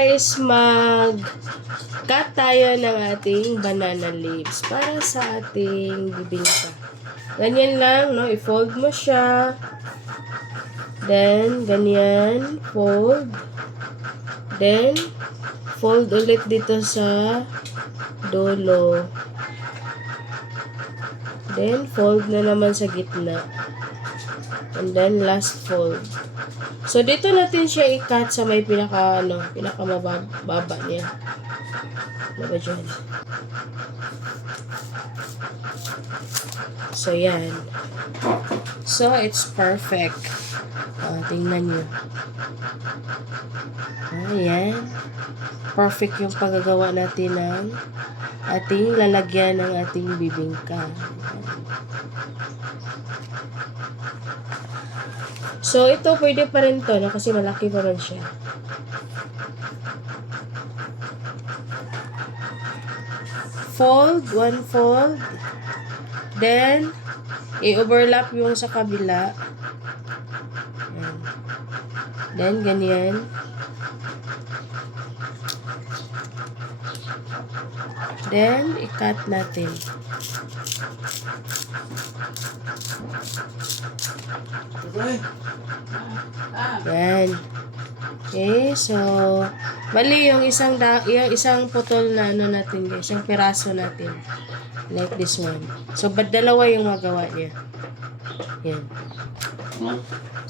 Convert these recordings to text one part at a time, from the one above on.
guys, mag-cut tayo ng ating banana leaves para sa ating bibingka. Ganyan lang, no? I-fold mo siya. Then, ganyan. Fold. Then, fold ulit dito sa dulo. Then, fold na naman sa gitna. And then, last fold. So, dito natin siya i-cut sa may pinakamababa niya. Diba dyan? So, yan. So, it's perfect. Tingnan nyo. Ayan. Perfect yung paggagawa natin ng ating lalagyan ng ating bibingka. So, ito pwede pa rin to, no? Kasi malaki pa rin siya. Fold, one fold. Then, i-overlap yung sa kabila. Ayan. Then, ganyan. Then, i-cut natin. Yan. Okay, so bali yung isang putol na ano natin guys, isang piraso natin. Like this one. So dalawa yung magawa niya. Yan.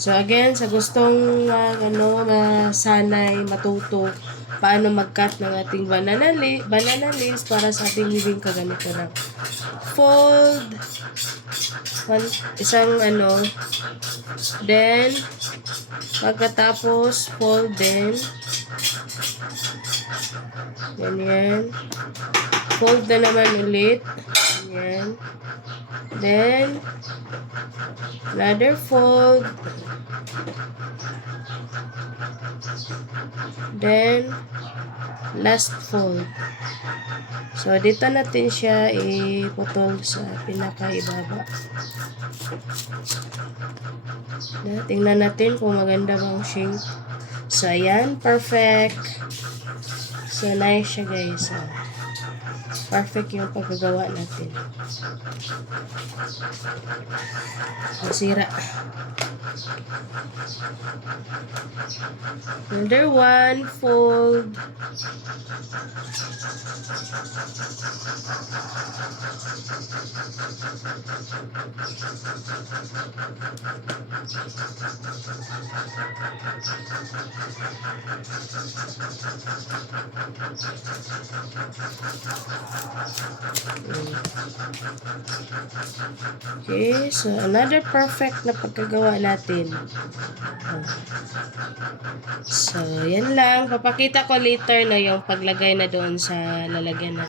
So again, sa gustong masanay, matuto paano mag-cut ng ating banana leaves para sa ating bibingka, ganito lang. Fold then pagkatapos fold din ganyan, fold na naman ulit ganyan, then another fold, then last fold. So, dito natin siya iputol sa pinakaibaba. Tingnan natin kung maganda bang shape. So, ayan. Perfect. So, nice siya guys. So, perfect yung paggagawa natin. Masira. Another one. Fold. Okay, so another perfect na pagkagawa natin. So, yan lang. Papakita ko later na yung paglagay na doon sa lalagyan natin.